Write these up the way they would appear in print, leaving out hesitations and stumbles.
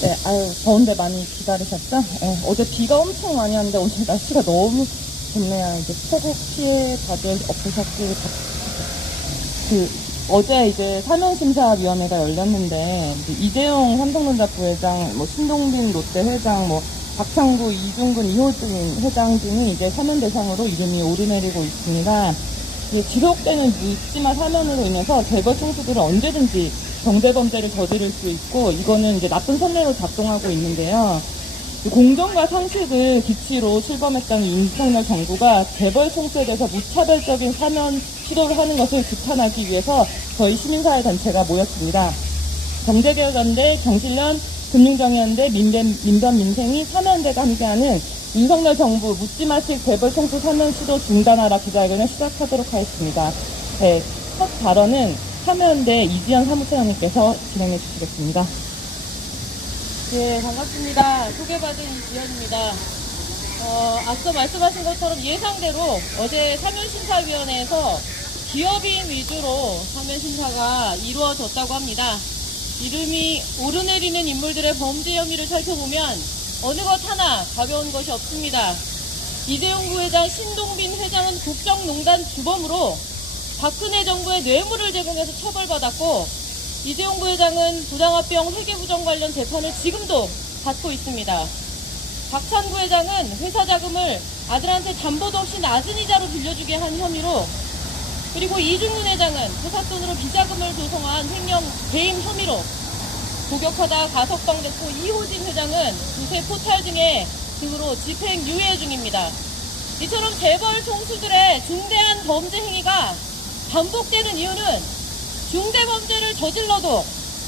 네, 아유, 더운데 많이 기다리셨죠? 네, 어제 비가 엄청 많이 왔는데 오늘 날씨가 너무 좋네요. 이제 폭우 피해 다들 없으셨길 어제 이제 사면심사위원회가 열렸는데, 이재용 삼성전자 부회장, 신동빈 롯데 회장, 박창구, 이중근, 이호준 회장 등이 이제 사면 대상으로 이름이 오르내리고 있습니다. 지속되는 묻지마 사면으로 인해서 재벌 총수들은 언제든지 경제범죄를 저지를 수 있고, 이거는 이제 나쁜 선례로 작동하고 있는데요. 공정과 상식을 기치로 출범했다는 윤석열 정부가 재벌 총수에 대해서 무차별적인 사면 시도를 하는 것을 규탄하기 위해서 저희 시민사회 단체가 모였습니다. 경제개혁연대, 경실련, 금융정의연대, 민변민생이 사면대가 함께하는 윤석열 정부 묻지마식 재벌 총수 사면 시도 중단하라 기자회견을 시작하도록 하겠습니다. 네, 첫 발언은 사면대 이지연 사무처장님께서 진행해 주시겠습니다. 네, 반갑습니다. 소개받은 이지연입니다. 앞서 말씀하신 것처럼 예상대로 어제 사면심사위원회에서 기업인 위주로 사면심사가 이루어졌다고 합니다. 이름이 오르내리는 인물들의 범죄 혐의를 살펴보면 어느 것 하나 가벼운 것이 없습니다. 이재용 부회장, 신동빈 회장은 국정농단 주범으로 박근혜 정부의 뇌물을 제공해서 처벌받았고, 이재용 부회장은 부당합병 회계부정 관련 재판을 지금도 받고 있습니다. 박찬구 회장은 회사 자금을 아들한테 담보도 없이 낮은 이자로 빌려주게 한 혐의로, 그리고 이중근 회장은 회사 돈으로 비자금을 조성한 횡령 배임 혐의로 복역하다 가석방됐고, 이호진 회장은 부세 포탈 등으로 집행유예 중입니다. 이처럼 재벌 총수들의 중대한 범죄 행위가 반복되는 이유는 중대범죄를 저질러도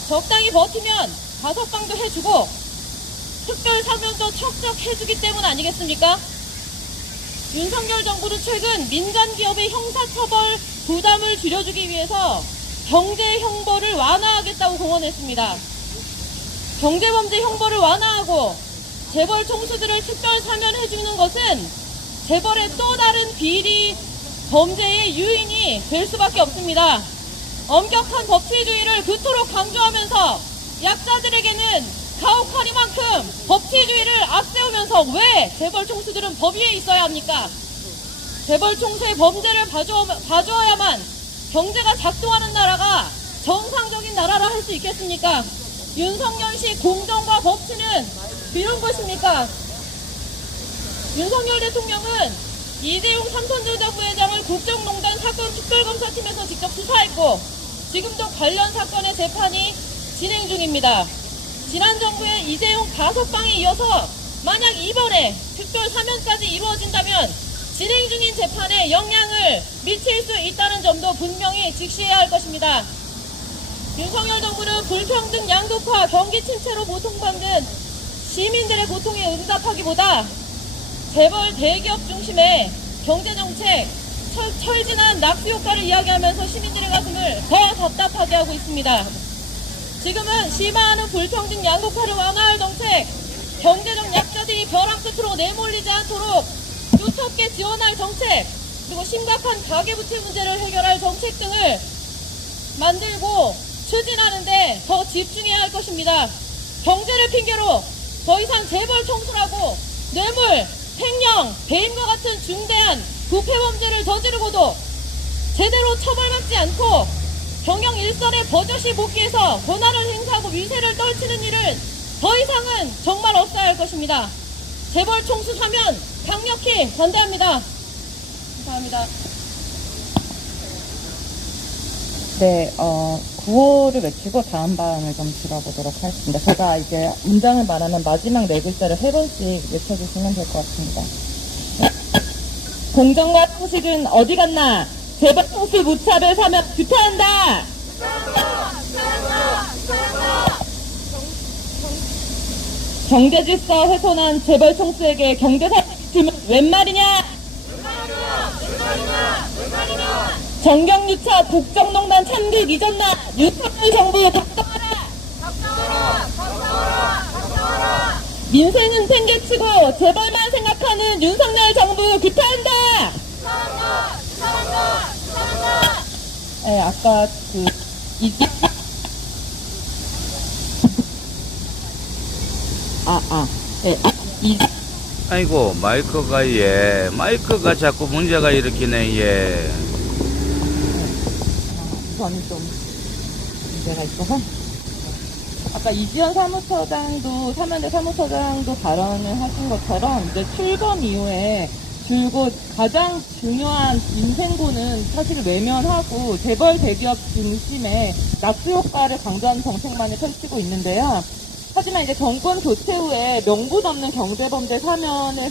적당히 버티면 가석방도 해주고 특별사면도 척척 해주기 때문 아니겠습니까? 윤석열 정부는 최근 민간기업의 형사처벌 부담을 줄여주기 위해서 경제 형벌을 완화하겠다고 공언했습니다. 경제범죄 형벌을 완화하고 재벌 총수들을 특별사면해주는 것은 재벌의 또 다른 비리 범죄의 유인이 될 수밖에 없습니다. 엄격한 법치주의를 그토록 강조하면서 약자들에게는 가혹하리만큼 법치주의를 앞세우면서 왜 재벌 총수들은 법 위에 있어야 합니까? 재벌 총수의 범죄를 봐주어야만 경제가 작동하는 나라가 정상적인 나라라 할 수 있겠습니까? 윤석열식 공정과 법치는 이런 것입니까? 윤석열 대통령은 이재용 삼성전자 부회장을 국정농단 사건 특별검사팀에서 직접 수사했고, 지금도 관련 사건의 재판이 진행 중입니다. 지난 정부의 이재용 가석방에 이어서 만약 이번에 특별사면까지 이루어진다면 진행 중인 재판에 영향을 미칠 수 있다는 점도 분명히 직시해야 할 것입니다. 윤석열 정부는 불평등 양극화, 경기 침체로 고통받는 시민들의 고통에 응답하기보다 재벌 대기업 중심의 경제정책, 철진한 낙수 효과를 이야기하면서 시민들의 가슴을 더 답답하게 하고 있습니다. 지금은 심화하는 불평등 양극화를 완화할 정책, 경제적 약자들이 벼랑 끝으로 내몰리지 않도록 두텁게 지원할 정책, 그리고 심각한 가계부채 문제를 해결할 정책 등을 만들고 추진하는데 더 집중해야 할 것입니다. 경제를 핑계로 더 이상 재벌 총수라고 뇌물, 횡령, 배임과 같은 중대한 부패범죄를 저지르고도 제대로 처벌받지 않고 경영 일선에 버젓이 복귀해서 권한을 행사하고 위세를 떨치는 일은 더 이상은 정말 없어야 할 것입니다. 재벌 총수 사면 강력히 반대합니다. 감사합니다. 네, 구호를 외치고 다음 발언을 좀 들어보도록 하겠습니다. 제가 이제 문장을 말하면 마지막 네 글자를 3번씩 외쳐주시면 될 것 같습니다. 공정과 상식은 어디 갔나? 재벌 총수 무차별 사면 규탄한다! 경제 질서 훼손한 재벌 총수에게 경제사기 지면 웬 말이냐? 정경유착 국정농단 참극 잊었나? 윤석열 정부 답답하라! 민생은 팽개치고 재벌만 생각하는 윤석열 정부 규탄한다! 네, 아까 네. 아이고, 마이크가 자꾸 문제가 일으키네, 예. 우선이 좀 문제가 있어서. 아까 이지연 사면대 사무처장도 발언을 하신 것처럼 이제 출범 이후에 줄곧 가장 중요한 인생고는 사실 외면하고 재벌 대기업 중심의 낙수 효과를 강조하는 정책만을 펼치고 있는데요. 하지만 이제 정권 교체 후에 명분 없는 경제범죄 사면을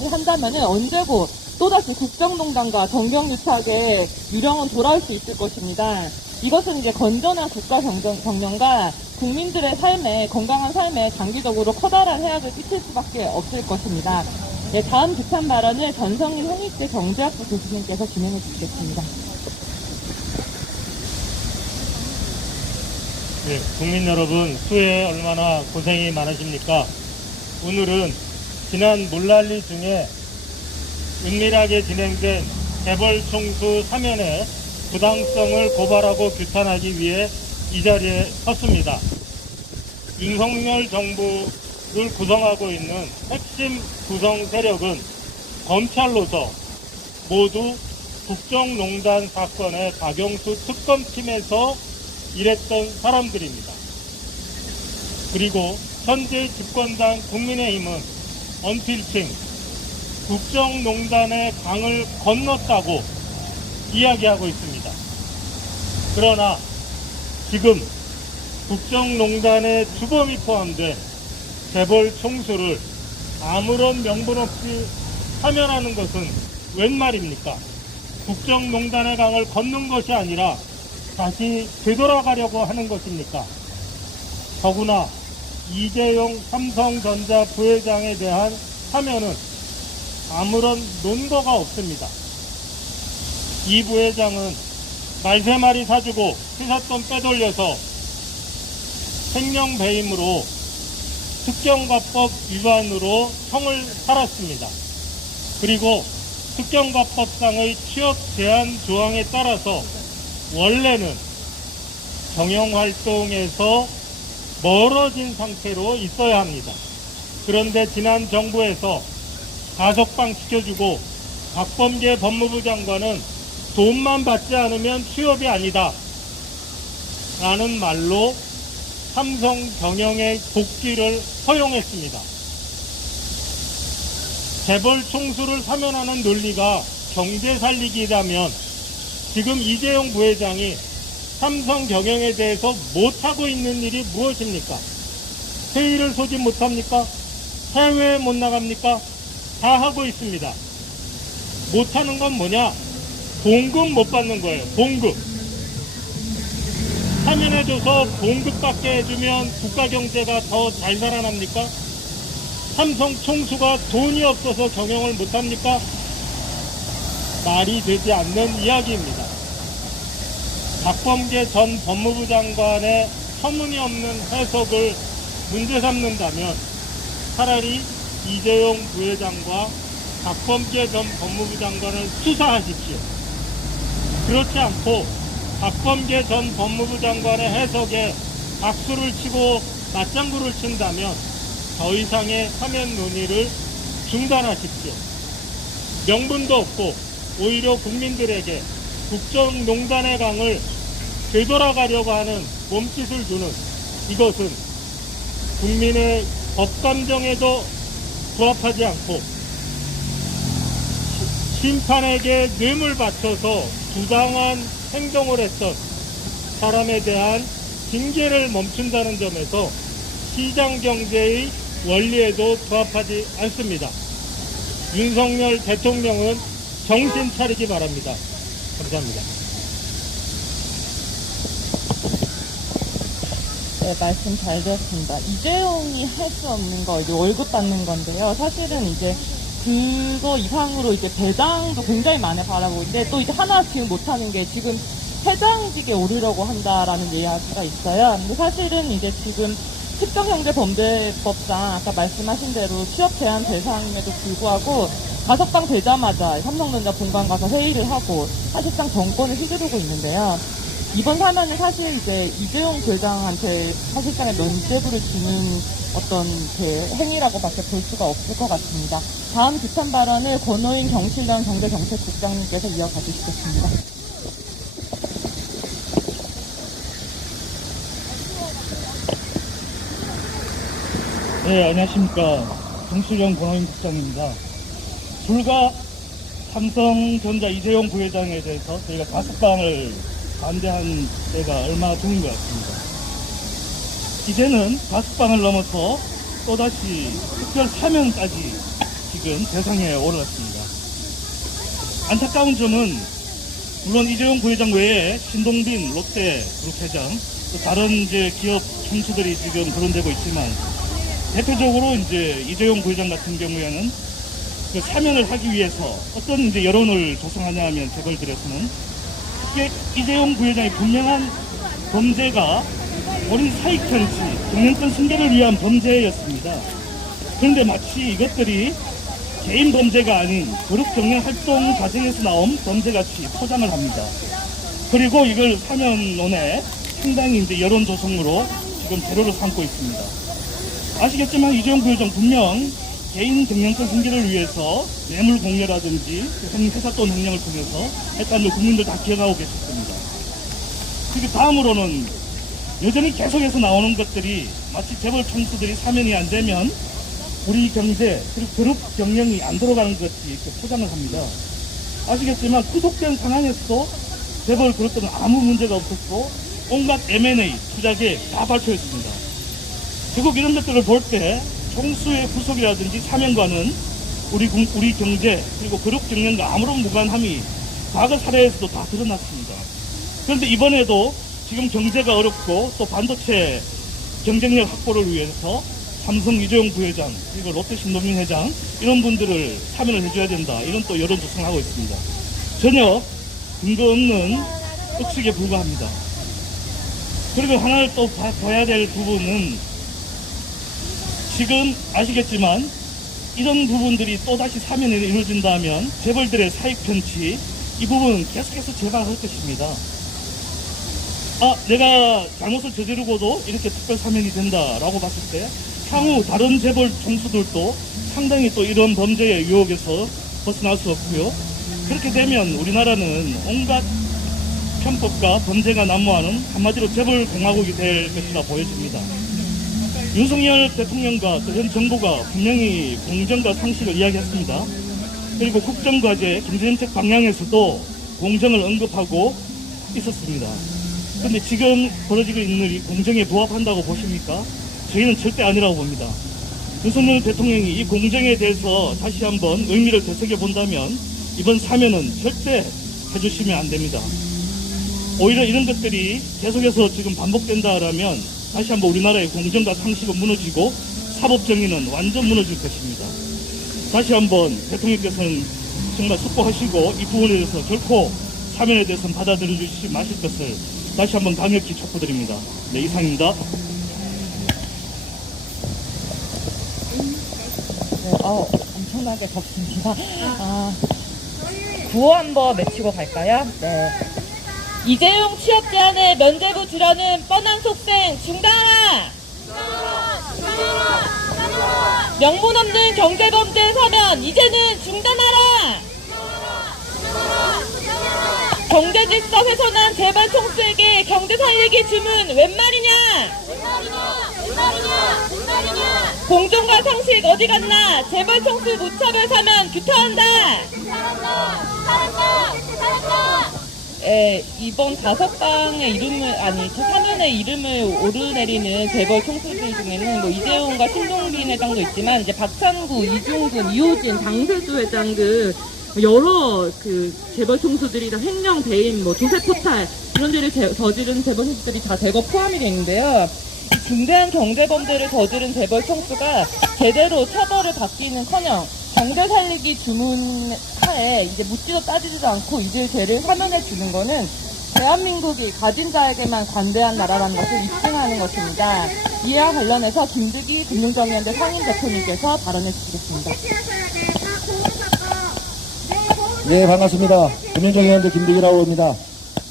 횡행한다면은 언제고 또다시 국정농단과 정경유착의 유령은 돌아올 수 있을 것입니다. 이것은 이제 건전한 국가 경영과 국민들의 삶에, 건강한 삶에 장기적으로 커다란 해악을 끼칠 수밖에 없을 것입니다. 네, 다음 비판 발언을 전성인 홍익대 경제학부 교수님께서 진행해 주시겠습니다. 네, 국민 여러분, 수해 얼마나 고생이 많으십니까? 오늘은 지난 몰랄리 중에 은밀하게 진행된 재벌 총수 사면의 부당성을 고발하고 규탄하기 위해 이 자리에 섰습니다. 윤석열 정부를 구성하고 있는 핵심 구성 세력은 검찰로서 모두 국정농단 사건의 박영수 특검팀에서 일했던 사람들입니다. 그리고 현재 집권당 국민의힘은 언필칭 국정농단의 강을 건넜다고 이야기하고 있습니다. 그러나 지금 국정농단의 주범이 포함된 재벌 총수를 아무런 명분 없이 사면하는 것은 웬 말입니까? 국정농단의 강을 건넌 것이 아니라 다시 되돌아가려고 하는 것입니까? 더구나 이재용 삼성전자 부회장에 대한 사면은 아무런 논거가 없습니다. 이 부회장은 말세마리 사주고 회사돈 빼돌려서 횡령배임으로 특경가법 위반으로 형을 살았습니다. 그리고 특경가법상의 취업 제한 조항에 따라서 원래는 경영활동에서 멀어진 상태로 있어야 합니다. 그런데 지난 정부에서 가석방 시켜주고 박범계 법무부 장관은 돈만 받지 않으면 취업이 아니다 라는 말로 삼성 경영의 복귀를 허용했습니다. 재벌 총수를 사면하는 논리가 경제 살리기라면 지금 이재용 부회장이 삼성 경영에 대해서 못하고 있는 일이 무엇입니까? 회의를 소집 못합니까? 해외에 못 나갑니까? 다 하고 있습니다. 못하는 건 뭐냐? 봉급 못 받는 거예요. 봉급. 사면해줘서 봉급받게 해주면 국가 경제가 더 잘 살아납니까? 삼성 총수가 돈이 없어서 경영을 못합니까? 말이 되지 않는 이야기입니다. 박범계 전 법무부 장관의 터무니없는 해석을 문제 삼는다면 차라리 이재용 부회장과 박범계 전 법무부 장관을 수사하십시오. 그렇지 않고 박범계 전 법무부 장관의 해석에 박수를 치고 맞장구를 친다면 더 이상의 사면 논의를 중단하십시오. 명분도 없고 오히려 국민들에게 국정농단의 강을 되돌아가려고 하는 몸짓을 주는 이것은 국민의 법감정에도 부합하지 않고 심판에게 뇌물 바쳐서 부당한 행동을 했던 사람에 대한 징계를 멈춘다는 점에서 시장경제의 원리에도 부합하지 않습니다. 윤석열 대통령은 정신 차리기 바랍니다. 감사합니다. 네, 말씀 잘 들었습니다. 이재용이 할 수 없는 거, 이제 월급 받는 건데요. 사실은 이제 그거 이상으로 이제 배당도 굉장히 많이 바라고 있는데 또 이제 하나 지금 못하는 게 지금 회장직에 오르려고 한다라는 이야기가 있어요. 근데 사실은 이제 지금 특정경제범죄법상 아까 말씀하신 대로 취업 제한 대상임에도 불구하고 가석방 되자마자 삼성전자 본관 가서 회의를 하고 사실상 정권을 휘두르고 있는데요. 이번 사면은 사실 이제 이재용 부회장한테 사실상의 면죄부를 주는 어떤 그 행위라고밖에 볼 수가 없을 것 같습니다. 다음 규탄 발언을 권오인 경실련 경제정책국장님께서 이어가 주시겠습니다. 네, 안녕하십니까. 정실련 권오인 국장입니다. 불과 삼성전자 이재용 부회장에 대해서 저희가 가석방을 반대한 때가 얼마 전인 것 같습니다. 이제는 가석방을 넘어서 또다시 특별 사면까지 지금 대상에 올랐습니다. 안타까운 점은 물론 이재용 부회장 외에 신동빈 롯데그룹 회장, 또 다른 이제 기업 총수들이 지금 거론되고 있지만 대표적으로 이제 이재용 부회장 같은 경우에는 그 사면을 하기 위해서 어떤 이제 여론을 조성하냐 하면 재벌들에서는 이게 이재용 부회장의 분명한 범죄가 본인 사익 편취, 경영권 승계를 위한 범죄였습니다. 그런데 마치 이것들이 개인 범죄가 아닌 그룹 경영 활동 과정에서 나온 범죄같이 포장을 합니다. 그리고 이걸 사면론에 상당히 이제 여론 조성으로 지금 재료를 삼고 있습니다. 아시겠지만 이재용 부회장 분명 개인 경영권 승계를 위해서 뇌물 공여라든지 회사 돈 횡령을 통해서 했다는 걸 국민들 다 기억하고 계실 겁니다. 그리고 다음으로는 여전히 계속해서 나오는 것들이 마치 재벌 총수들이 사면이 안 되면 우리 경제 그리고 그룹 경영이 안 들어가는 것 같이 이렇게 포장을 합니다. 아시겠지만 구속된 상황에서도 재벌 그룹들은 아무 문제가 없었고 온갖 M&A 투자 계획 다 발표했습니다. 결국 이런 것들을 볼 때 총수의 구속이라든지 사면과는 우리 경제 그리고 그룹 경영과 아무런 무관함이 과거 사례에서도 다 드러났습니다. 그런데 이번에도 지금 경제가 어렵고 또 반도체 경쟁력 확보를 위해서 삼성 이재용 부회장 그리고 롯데 신동빈 회장 이런 분들을 사면을 해줘야 된다 이런 또 여론 조성하고 있습니다. 전혀 근거 없는 억측에 불과합니다. 그리고 하나를 또 봐야 될 부분은 지금 아시겠지만 이런 부분들이 또다시 사면이 이루어진다면 재벌들의 사익 편취 이 부분은 계속해서 재발할 것입니다. 내가 잘못을 저지르고도 이렇게 특별 사면이 된다라고 봤을 때 향후 다른 재벌 총수들도 상당히 또 이런 범죄의 유혹에서 벗어날 수 없고요. 그렇게 되면 우리나라는 온갖 편법과 범죄가 난무하는 한마디로 재벌 공화국이 될 것이라 보여집니다. 윤석열 대통령과 또 현 정부가 분명히 공정과 상식을 이야기했습니다. 그리고 국정과제 경제정책 방향에서도 공정을 언급하고 있었습니다. 그런데 지금 벌어지고 있는 일이 공정에 부합한다고 보십니까? 저희는 절대 아니라고 봅니다. 윤석열 대통령이 이 공정에 대해서 다시 한번 의미를 되새겨 본다면 이번 사면은 절대 해주시면 안 됩니다. 오히려 이런 것들이 계속해서 지금 반복된다라면 다시 한번 우리나라의 공정과 상식은 무너지고 사법정의는 완전 무너질 것입니다. 다시 한번 대통령께서는 정말 숙고하시고 이 부분에 대해서 결코 사면에 대해서는 받아들여 주시지 마실 것을 다시 한번 강력히 촉구드립니다. 네, 이상입니다. 네, 엄청나게 덥습니다. 구호 한번 외치고 갈까요? 네. 이재용 취업 제한에 면죄부 주려는 뻔한 속셈 중단하라! 명분 없는 경제범죄 사면 이제는 중단하라! 경제질서 훼손한 재벌 총수에게 경제 살리기 주문 웬 말이냐? 공정과 상식 어디 갔나? 재벌 총수 무차별 사면 규탄한다! 이번 가석방의 사면의 이름을 오르내리는 재벌 총수들 중에는 뭐 이재용과 신동빈 회장도 있지만 이제 박찬구, 이중근, 이호진, 장세주 회장 등 여러 그 재벌 총수들이 다 횡령, 배임, 조세 포탈 이런 데를 저지른 재벌 총수들이 다 대거 포함이 되어 있는데요. 이 중대한 경제범죄를 저지른 재벌 총수가 제대로 처벌을 받기는커녕 경제 살리기 주문 하에 이제 묻지도 따지지도 않고 이들 죄를 사면해 주는 거는 대한민국이 가진 자에게만 관대한 나라라는 것을 입증하는 것입니다. 이와 관련해서 김득희 금융정의연대 상임 대표님께서 발언해 주시겠습니다. 네, 반갑습니다. 금융정의연대 김득희라고 합니다.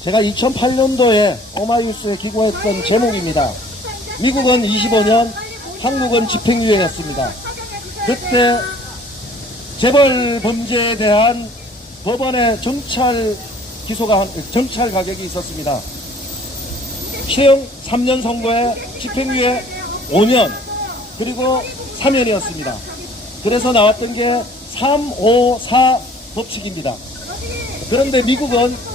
제가 2008년도에 오마이뉴스에 기고했던 제목입니다. 미국은 25년, 한국은 집행유예였습니다. 그때 재벌 범죄에 대한 법원의 정찰 가격이 있었습니다. 시형 3년 선고에 집행유예 5년, 그리고 사면이었습니다. 그래서 나왔던 게 354 법칙입니다. 그런데 미국은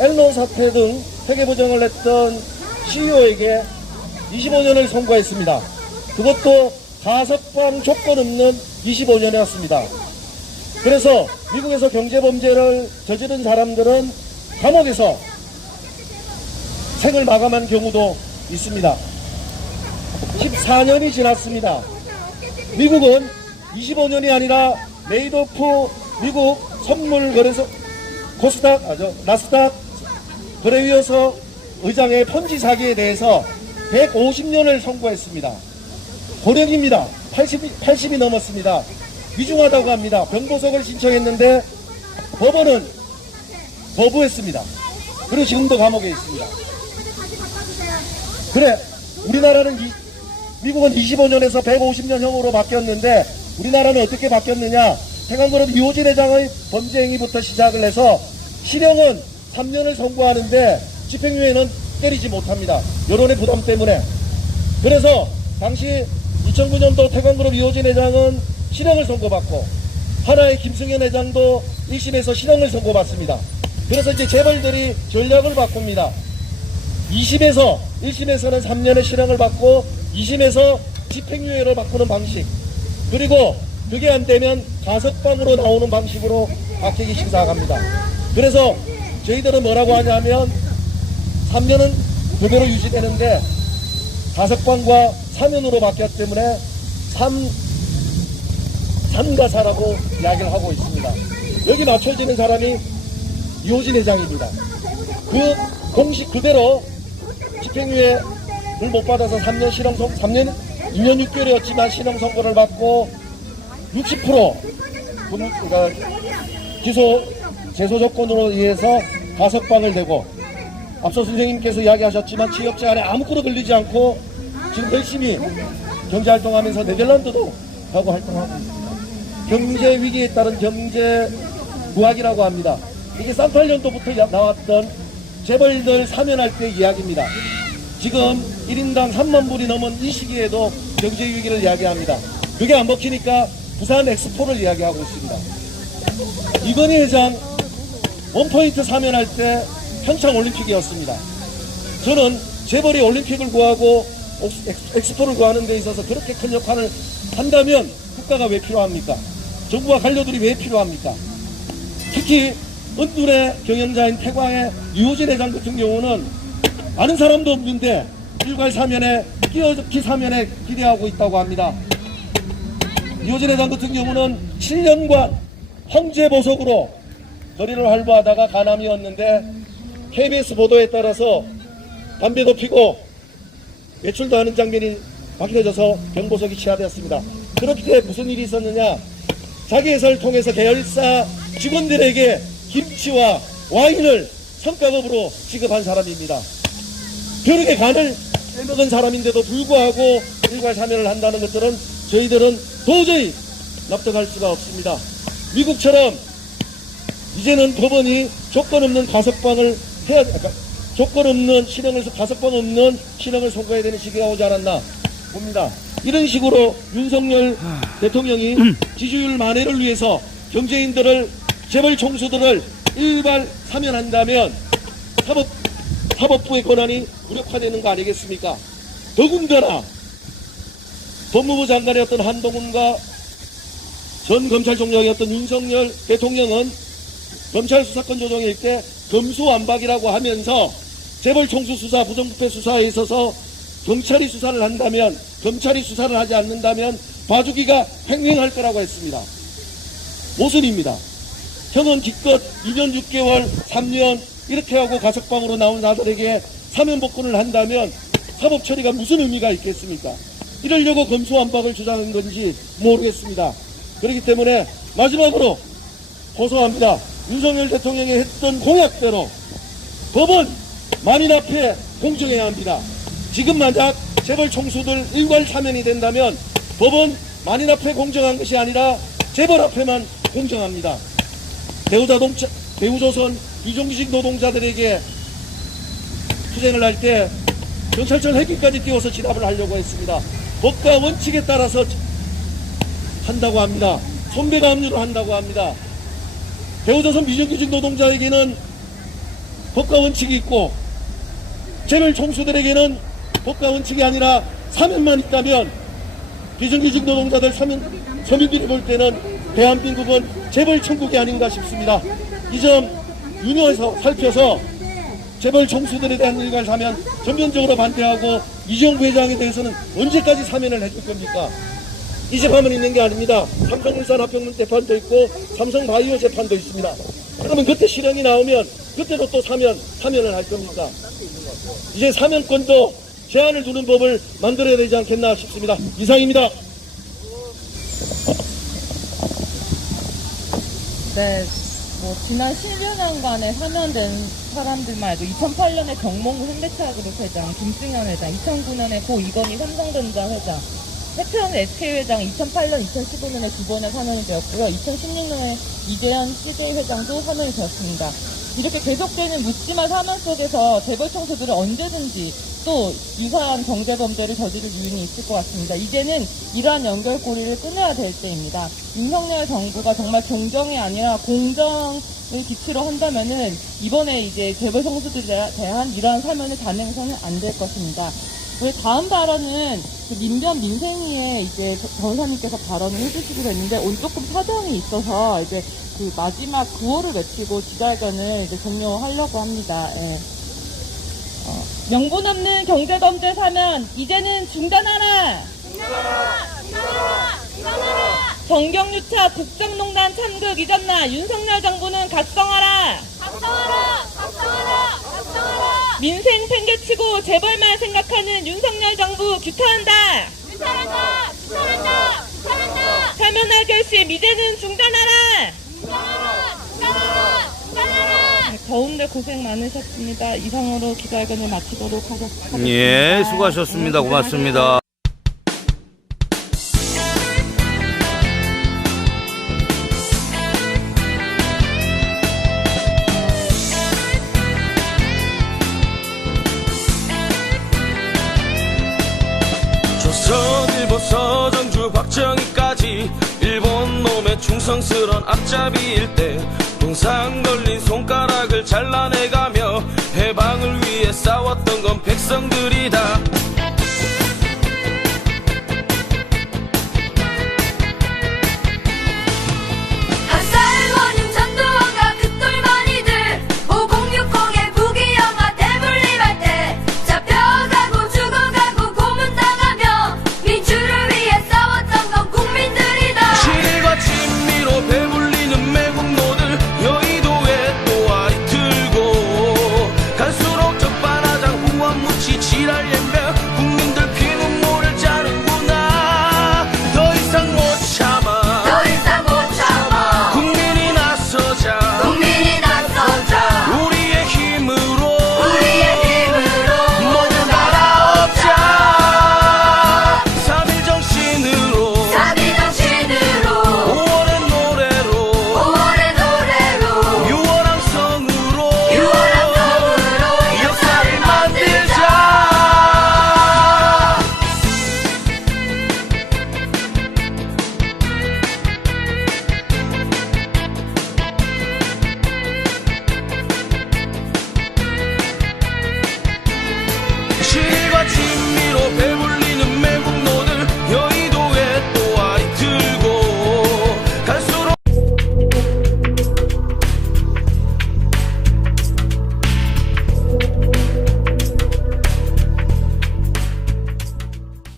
앨런 사태 등 회계부정을 했던 CEO에게 25년을 선고했습니다. 그것도 가석방 조건 없는 25년이었습니다. 그래서 미국에서 경제범죄를 저지른 사람들은 감옥에서 생을 마감한 경우도 있습니다. 14년이 지났습니다. 미국은 25년이 아니라 메이도프 미국 선물거래소 나스닥 거래위원회 의장의 펀지 사기에 대해서 150년을 선고했습니다. 고령입니다. 80이 넘었습니다. 위중하다고 합니다. 병보석을 신청했는데 법원은 거부했습니다. 그리고 지금도 감옥에 있습니다. 그래, 우리나라는 미국은 25년에서 150년형으로 바뀌었는데 우리나라는 어떻게 바뀌었느냐? 태광그룹 이호진 회장의 범죄 행위부터 시작을 해서 실형은 3년을 선고하는데 집행유예는 때리지 못합니다. 여론의 부담 때문에. 그래서 당시 2009년도 태광그룹 이호진 회장은 실형을 선고받고 하나의 김승현 회장도 1심에서 실형을 선고받습니다. 그래서 이제 재벌들이 전략을 바꿉니다. 1심에서는 3년의 실형을 받고 2심에서 집행유예를 바꾸는 방식, 그리고 그게 안 되면 가석방으로 나오는 방식으로 바뀌기 시작합니다. 그래서 저희들은 뭐라고 하냐면 3년은 그대로 유지되는데 가석방과 사면으로 바뀌었기 때문에 3가사라고 이야기를 하고 있습니다. 여기 맞춰지는 사람이 이호진 회장입니다. 그 공식 그대로 집행유예를 못 받아서 2년 6개월이었지만 실형 선고를 받고 60% 그러니까 제소 조건으로 의해서 가석방을 내고, 앞서 선생님께서 이야기하셨지만 취업제 안에 아무것도 걸리지 않고 지금 열심히 경제활동하면서 네덜란드도 가고 활동하고 있습니다. 경제 위기에 따른 경제 부학이라고 합니다. 이게 쌍팔년도부터 나왔던 재벌들 사면할 때 이야기입니다. 지금 1인당 3만 불이 넘은 이 시기에도 경제 위기를 이야기합니다. 그게 안 먹히니까 부산 엑스포를 이야기하고 있습니다. 이건희 회장 원포인트 사면할 때 평창올림픽이었습니다. 저는 재벌이 올림픽을 구하고 엑스포를 구하는 데 있어서 그렇게 큰 역할을 한다면 국가가 왜 필요합니까? 정부와 관료들이 왜 필요합니까? 특히 은둔의 경영자인 태광의 이호진 회장 같은 경우는 아는 사람도 없는데 일괄 사면에 끼어넣기 사면에 기대하고 있다고 합니다. 이호진 회장 같은 경우는 7년간 황제 보석으로 거리를 활보하다가 간암이었는데 KBS 보도에 따라서 담배도 피고 외출도 하는 장면이 밝혀져서 병보석이 취하되었습니다. 그렇기 때문에 무슨 일이 있었느냐? 자기 회사를 통해서 계열사 직원들에게 김치와 와인을 성과급으로 지급한 사람입니다. 벼룩의 간을 빼먹은 사람인데도 불구하고 일괄 사면을 한다는 것들은 저희들은 도저히 납득할 수가 없습니다. 미국처럼 이제는 법원이 조건 없는 가석방을 해야, 조건 없는 실형을, 가석방 없는 실형을 선고해야 되는 시기가 오지 않았나 봅니다. 이런 식으로 윤석열 대통령이 지지율 만회를 위해서 경제인들을, 재벌 총수들을 일괄 사면한다면 사법부의 권한이 무력화되는 거 아니겠습니까? 더군다나 법무부 장관이었던 한동훈과 전 검찰총장이었던 윤석열 대통령은 검찰 수사권 조정일 때 검수완박이라고 하면서 재벌 총수 수사, 부정부패 수사에 있어서 경찰이 수사를 한다면, 검찰이 수사를 하지 않는다면 봐주기가 횡행할 거라고 했습니다. 모순입니다. 형은 기껏 2년 6개월, 3년 이렇게 하고 가석방으로 나온 자들에게 사면복권을 한다면 사법 처리가 무슨 의미가 있겠습니까? 이러려고 검수완박을 주장한 건지 모르겠습니다. 그렇기 때문에 마지막으로 호소합니다. 윤석열 대통령이 했던 공약대로 법은 만인 앞에 공정해야 합니다. 지금 만약 재벌 총수들 일괄 사면이 된다면 법은 만인 앞에 공정한 것이 아니라 재벌 앞에만 공정합니다. 대우조선 비정규직 노동자들에게 투쟁을 할 때 경찰청 헬기까지 띄워서 진압을 하려고 했습니다. 법과 원칙에 따라서 한다고 합니다. 손배가 압류를 한다고 합니다. 대우조선 비정규직 노동자에게는 법과 원칙이 있고 재벌 총수들에게는 법과 원칙이 아니라 사면만 있다면 비정규직 노동자들 서민들이 볼 때는 대한민국은 재벌 천국이 아닌가 싶습니다. 이 점 유념해서 살펴서 재벌 총수들에 대한 일괄 사면 전면적으로 반대하고 이재용 부회장에 대해서는 언제까지 사면을 해줄 겁니까? 이 재판만 있는 게 아닙니다. 삼성물산 합병문 재판도 있고 삼성바이오 재판도 있습니다. 그러면 그때 실형이 나오면 그때도 또 사면을 할 겁니까? 이제 사면권도 제한을 두는 법을 만들어야 되지 않겠나 싶습니다. 이상입니다. 네, 뭐 지난 10여 년간에 사면된 사람들만 해도 2008년에 정몽구 현대차그룹 회장, 김승현 회장, 2009년에 고 이건희 삼성전자 회장, 해태현 SK 회장 2008년, 2015년에 두 번의 사면이 되었고요. 2016년에 이재현 CJ 회장도 사면이 되었습니다. 이렇게 계속되는 묻지마 사면 속에서 재벌 총수들은 언제든지 또 유사한 경제범죄를 저지를 이유는 있을 것 같습니다. 이제는 이러한 연결고리를 끊어야 될 때입니다. 윤석열 정부가 정말 경정이 아니라 공정을 기치로 한다면은 이번에 이제 재벌 총수들에 대한 이러한 사면을 단행서는 안 될 것입니다. 왜 다음 발언은 그 민변 민생위에 이제 변호사님께서 발언을 해주시기로 했는데 오늘 조금 사정이 있어서 이제 그 마지막 구호를 외치고 기자회견을 이제 종료하려고 합니다. 예. 명분 없는 경제범죄 사면 이제는 중단하라. 정경유착 국정농단 참극 잊었나. 윤석열 정부는 각성하라. 민생 팽개치고 재벌만 생각하는 윤석열 정부 규탄한다. 사면할 결심 이제는 중단하라. 더운데 고생 많으셨습니다. 이상으로 기자회견을 마치도록 하겠습니다. 예, 수고하셨습니다. 고맙습니다. 조선일보 서정주 박정희까지 일본 놈의 충성스런 앞잡이일 때 동상 걸린 손가락을 잘라내가며 해방을 위해 싸웠던 건 백성들이다.